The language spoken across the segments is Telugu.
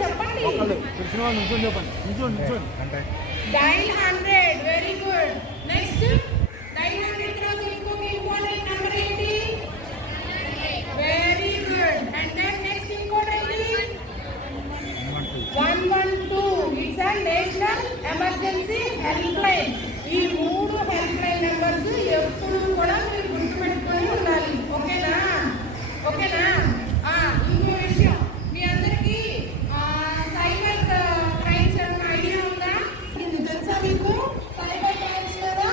చెప్పండి. Dial 100 very good. Next dial 100 తర్వాత ఇంకొక ఇంపార్టెంట్ నెంబర్ ఏంటి? Very good. And then next ఇంకోటి ఏంటి? 112. It's a national emergency help line. ఈ 3 హెల్ప్ లైన్ నెంబర్స్ ఎప్పుడు కూడా మీరు గుర్తుపెట్టుకొని ఉండాలి. ఓకేనా? ఓకేనా? ఇంకో విషయం మీ అందరికీ సైబర్ క్రైమ్స్ ఏమైనా ఐడియా ఉందా? ఇది తెలుసా మీకు? సైబర్ క్రైమ్స్ కదా.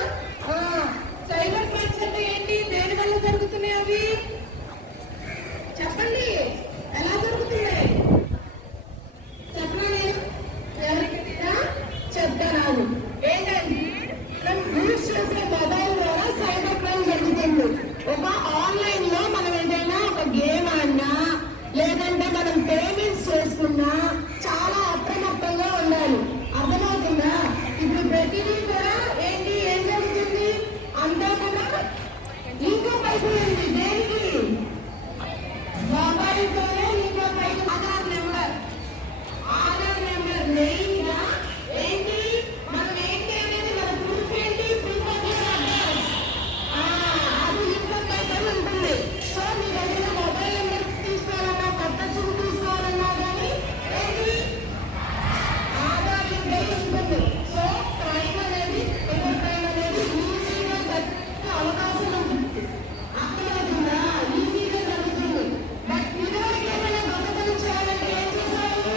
సైబర్ క్రైమ్స్ అంటే ఏంటి? దేని వల్ల జరుగుతున్నాయి అవి చెప్పండి. ఎలా జరుగుతున్నాయి చెప్పనా? నేను ఎవరికి చెప్తాను. ఏంటంటే మనం యూజ్ చేసే మొబైల్ ద్వారా సైబర్ క్రైమ్ జరుగుతుంది. ఒక ఆన్లైన్ లో మనం ఏదైనా ఒక గేమ్ ఆడినా లేదంటే మనం పేమెంట్స్ చేసుకున్నా చాలా అప్రమత్తంగా ఉండాలి. అర్థమవుతుందా? ఇప్పుడు ప్రతిదీ కూడా ఏంటి ఏం జరుగుతుంది అంతా కూడా ఇంకో అయిపోయింది. దేనికి? మొబైల్ తోనే ఇంకో ఆధార్ నెంబర్ మెయిన్ గా ఏంటి మనం ఏంటి అనేది మన ప్రూఫ్ ఏంటి? Proof of address. అది ఇంకో పైసలు ఉంటుంది. సో మీరు ఏదైనా మొబైల్ నెంబర్ తీసుకోవాలన్నా కొత్త సిమ్ తీసుకోవాలన్నా కానీ ఏంటి ఆధార్ లింక్ ఉంటుంది. సో క్రైమ్ అనేది ఈజీగా జరిగే అవకాశం ఉంటుంది. అర్థమవుతుందా? ఈజీగా జరుగుతుంది. బట్ ఇదివరకు ఏమైనా దొంగతనం చేయాలంటే ఏం చేసేవాళ్ళు?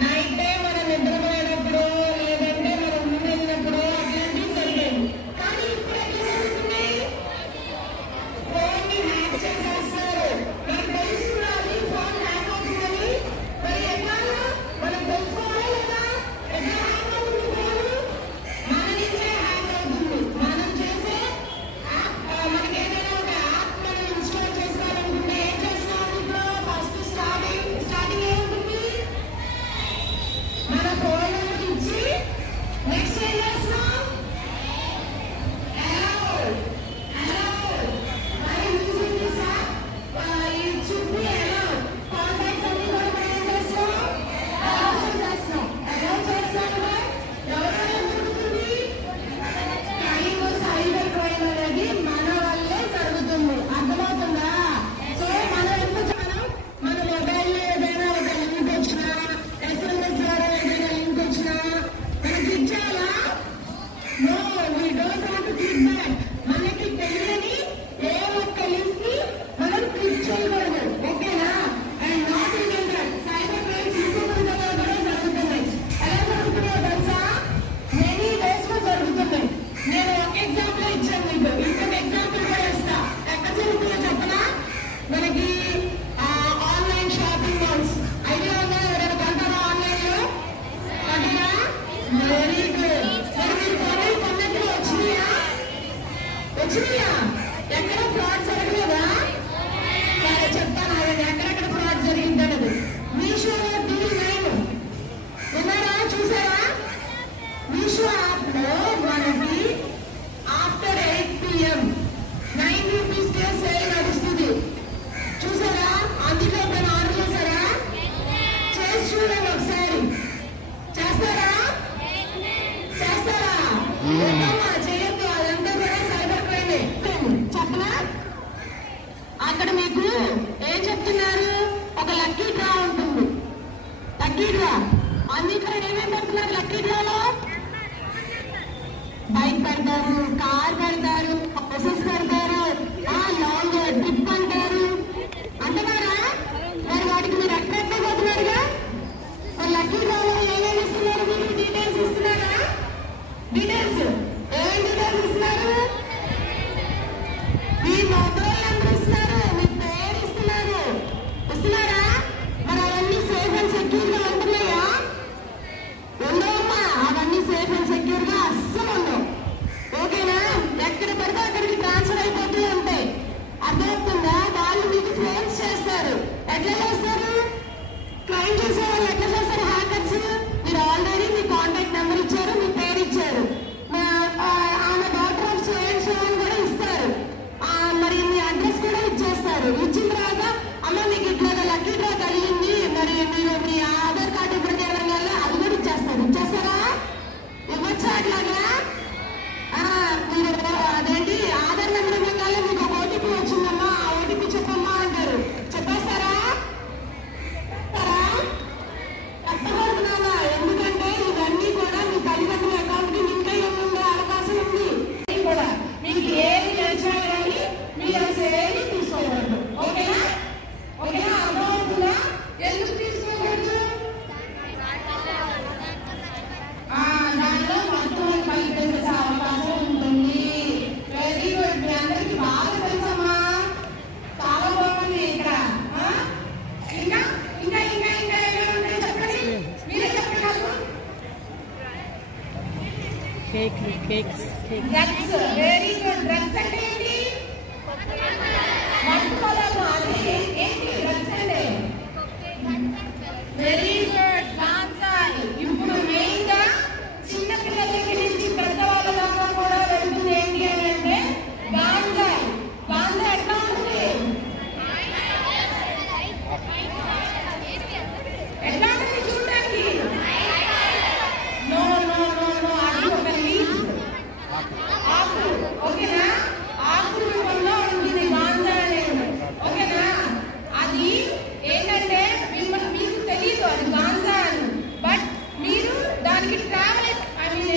నైట్ టైం మనం నిద్రపోయేటప్పుడు లేదంటే మనం ముందు వెళ్ళినప్పుడు అట్లాంటివి జరిగేది. కానీ ఇప్పుడు ఎట్లా జరుగుతున్నాయి? ఫోన్ ని హ్యాక్ చేసేస్తారు. మీకు తెలుసుకున్నది ఫోన్ హ్యాక్ అవుతుందని. మరి ఎట్లా మనం తెలుసుకోవాలి కదా? ఎట్లా హ్యాక్ అవుతుంది ఫోన్? మన నుంచే హ్యాక్ అవుతుంది. మనం చేసే యాప్ మనకి ఏదైనా ఒక యాప్ మనం ఇన్స్టాల్ చేసుకోవాలనుకుంటే ఏం చేస్తున్నాం? ఇప్పుడు ఫస్ట్ స్టార్టింగ్ ఏముంటుంది? మన ఫోన్ ఇచ్చి నెక్స్ట్ ఏం చేస్తాం? సైబర్ క్రైమ్ అనేది మన వల్లే జరుగుతుంది. అర్థమవుతుందా? సో మనం ఎంత మన మొబైల్లో ఏదైనా ఒక లింక్ వచ్చినా SMS ద్వారా ఏదైనా లింక్ వచ్చినా మనం క్లిక్ చేయాలా? No, we don't want to click that. మనకి తెలియని ఏ ఒక్క లింక్ ని మనం క్లిక్ చేయకూడదు. ఓకేనా? And not even that cyber crimes ఇంకొక కూడా జరుగుతున్నాయి. ఎలా జరుగుతున్నాయో తెలుసా? మెనీ డేస్ లో జరుగుతున్నాయి. నేను ఒక ఎగ్జాంపుల్ ఇచ్చాను మీకు. ఇంకొక ఎగ్జాంపుల్ కూడా ఇస్తా. ఎక్కడ జరుగుతుందో చెప్పనా? మనకి ఆన్లైన్ షాపింగ్ మాల్స్ ఐడియా ఉందా? ఎవరైనా కొంటారా ఆన్లైన్ లో? కొంటారా? Very good. మరి మీరు కొన్నట్లు వచ్చినాయా? ఎక్కడ ఫ్రాడ్ జరగలేదా? సరే చెప్తాను. ఎక్కడెక్కడ ఫ్రాడ్ జరిగింది అన్నది. మీషోలో D9 విన్నారా? చూసారా? మీషో యాప్ లో మనకి ఆఫ్టర్ 8 PM 9 రూపీస్ కే సేల్ నడుస్తుంది. చూసారా? అందులో నేను ఆర్డర్ చేశారా? చేసి చూడండి ఒకసారి. చేస్తారా? చేయొద్దు. అదంతా కూడా సైబర్ క్రైమే. చెప్పనా? అక్కడ మీకు ఏం చెప్తున్నారు? ఒక లక్కీ డ్రా ఉంటుంది. లక్కీ డ్రా అందులో ఏమేమి పెడుతున్నారు? లక్కీ డ్రాలో బైక్ పెడతారు, కార్ పెడతారు, హౌసెస్ పెడతారు, లాంగ్ ట్రిప్ అంటారు. అంతేనా? మరి వాటికి మీరు ఎక్కడెక్కడ పోతున్నారుగా? మరి లక్కీ డ్రాలో ఏమేమి ఇస్తున్నారు? మీరు డీటెయిల్స్ ఇస్తున్నారా? డీటెయిల్స్ ఏమేమి డీటెయిల్స్ ఇస్తున్నారు? మీ మొబైల్ నెంబర్ ఇస్తున్నారు, మీ పేరు ఇస్తున్నారు. ఇస్తున్నారా? మరి అవన్నీ సేఫ్ అండ్ సెక్యూర్ గా ఉంటున్నాయా? ఉండవమ్మా. అవన్నీ సేఫ్ అండ్ సెక్యూర్ గా అస్సలు ఉండవు. ఓకేనా? ఎక్కడ పడితే అక్కడికి ట్రాన్స్ఫర్ అయిపోతూ ఉంటాయి. అర్థమవుతుందా? వాళ్ళు మీకు ఫోన్స్ చేస్తారు. ఎట్లా చేస్తారు? క్లైమ్ చేసే వాళ్ళు ఎట్లా చేస్తారు? హ్యాకర్స్ మీరు ఆల్రెడీ మీ కాంటాక్ట్ నెంబర్ ఇచ్చారు, మీ పేరు ఇచ్చారు, ఆమె doctor of so and so అని కూడా ఇస్తారు. మరి మీ అడ్రస్ కూడా ఇచ్చేస్తారు. Drugs very good. డ్రగ్స్ అంటే ఏంటి? మత్తు పదార్థం. అది ఏంటి డ్రగ్స్ అంటే? Very good. గాంజాయి. ఇప్పుడు మెయిన్ గా చిన్న పిల్లల దగ్గర నుంచి పెద్దవాళ్ళ దాకా కూడా వెళ్తుంది ఏంటి అని అంటే గాంజాయి. గాంజా ఎట్లా ఉంటుంది? ఎట్లా ఉంటుంది చూడడానికి? నో నో నో నో, అది ఒక లీఫ్, ఆకు. ఓకేనా? ఆకు రూపంలో ఉంటుంది గాంజా అనేది. ఓకేనా? అది ఏంటంటే మీకు తెలియదు అది గాంజా అని, బట్ మీరు దానికి ట్రావెల్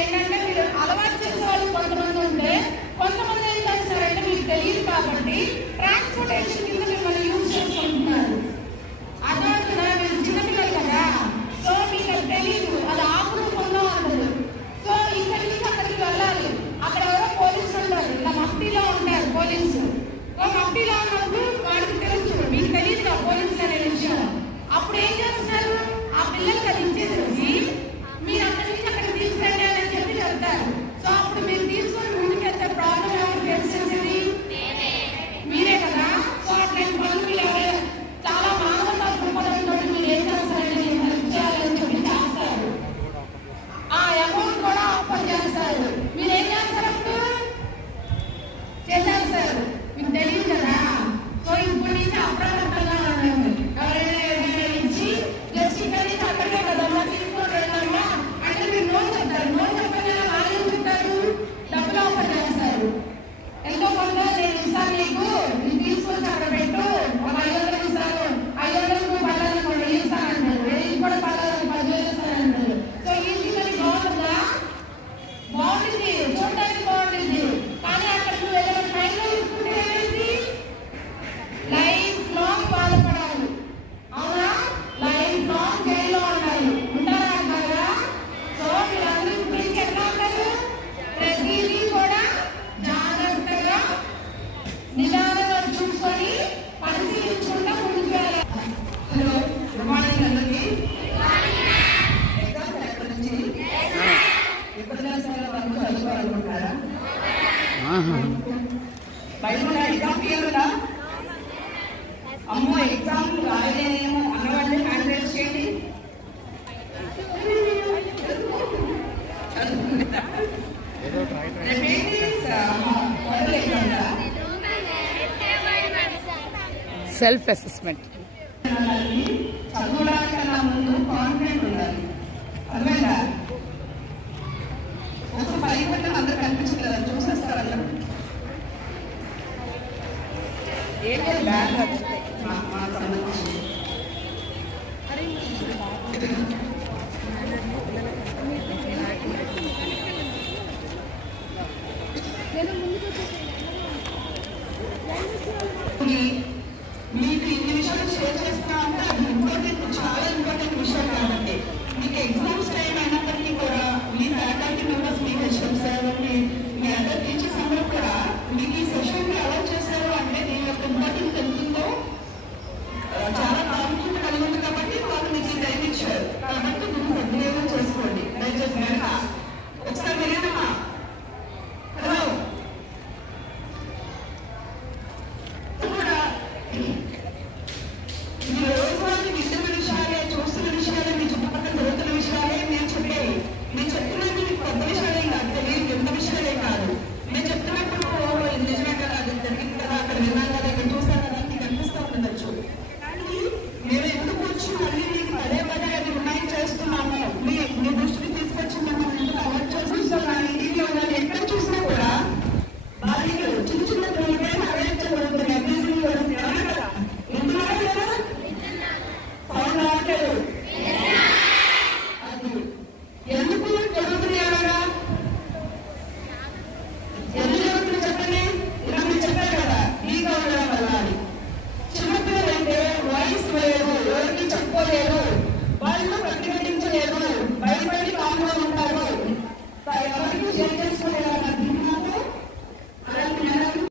ఏంటంటే మీరు అలవాటు చేసే వాళ్ళు కొంతమంది ఉంటే, కొంతమంది ఏం చేస్తారంటే మీకు తెలియదు కాబట్టి ట్రాన్స్పోర్టేషన్ కింద మిమ్మల్ని యూజ్ చేసుకుంటున్నారు. అదొకనా? మీరు చిన్నపిల్లలు కదా, సో మీకు అది తెలియదు. అది ఆకు రూపంలో ఉండదు. సో ఇక్కడి నుంచి అక్కడికి వెళ్ళాలి. అక్కడ ఎవరో పోలీసులు ఉంటారు, ఇలా మఫ్టీలో ఉంటారు పోలీసు. మఫ్టీలో ఉన్నప్పుడు వాడికి తెలుసు, మీకు తెలియదు కదా పోలీసులు అనే విషయం. అప్పుడు ఏం చేస్తున్నారు? ఆ పిల్లలకి అది ఇచ్చేసి మీరు అక్కడి నుంచి అక్కడికి తీసుకురండి అని చెప్పి చెప్తారు. సో అప్పుడు మీరు తీసుకొని ముందుకెళ్తే ప్రాబ్లం ఎవరు ఫేస్ చేసేది? మీరే కదా. సో అట్లాంటి పనులు మీరు చాలా మానవతా దృక్పథంతో మీరు ఏం చేస్తారంటే మీరు హెల్ప్ చేయాలని చెప్పి చేస్తారు. ఆ అమౌంట్ కూడా ఆఫర్ చేస్తారు. మీరు ఏం చేస్తారు? అప్పుడు చేసేస్తారు. మీకు తెలియదు కదా. సో ఇప్పటి నుంచి అప్రమత్తంగా ఉండండి. ఎవరైనా ఏదైనా ఇచ్చి జస్ట్ ఇక్కడ నుంచి అక్కడికే కదమ్మా తీసుకొని వెళ్ళమ్మా అంటే మీరు నో చెప్తారు. నో చెప్పగానే వాళ్ళు ఏం చెప్తారు? డబ్బులు ఆఫర్ చేస్తారు. ఎంతో కొంత నేను ఇస్తాను నీకు, నీకు తీసుకొచ్చి అక్కడ పెట్టు, ఒక 500 ఇస్తాను, 500 పడాలనుకోండి ఇస్తానంటారు. ఇది కూడా పడాలని 10,000 ఇస్తానంటారు. సో ఈ పిల్లలు బాగుంటుందా? బాగుంటుంది, చూడడానికి బాగుంటుంది. కానీ అక్కడ నువ్వు ఏదైనా టైంలో ఇస్తుంటే ఏమైంది? లైఫ్ లాంగ్ బాధపడాలి. అవునా? లైఫ్ లాంగ్ జైల్లో ఉండాలి. ఉంటారా అంటారా? సో మీరందరూ గురించి ఎట్లా ఉంటారు? ప్రతిదీ కూడా జాగ్రత్తగా నిదానంగా చూసుకొని పరిశీలించుకుంటా ముందుకు వెళ్ళాలి. హలో, గుడ్ మార్నింగ్ అందరికీ. ఎగ్జామ్స్ ఎక్కడి నుంచి ఎప్పుడు వరకు చదువుకోవాలనుకుంటారా? బయట ఎగ్జామ్ క్లియర్ ఉందా? అమ్మో ఎగ్జామ్ రాయలేమో అన్నవాళ్ళే హ్యాండ్ రైజ్ చేయండి. Self assessment. చదవడానికన్నా ముందు కాన్ఫిడెంట్ ఉండాలి. అర్థమైందా?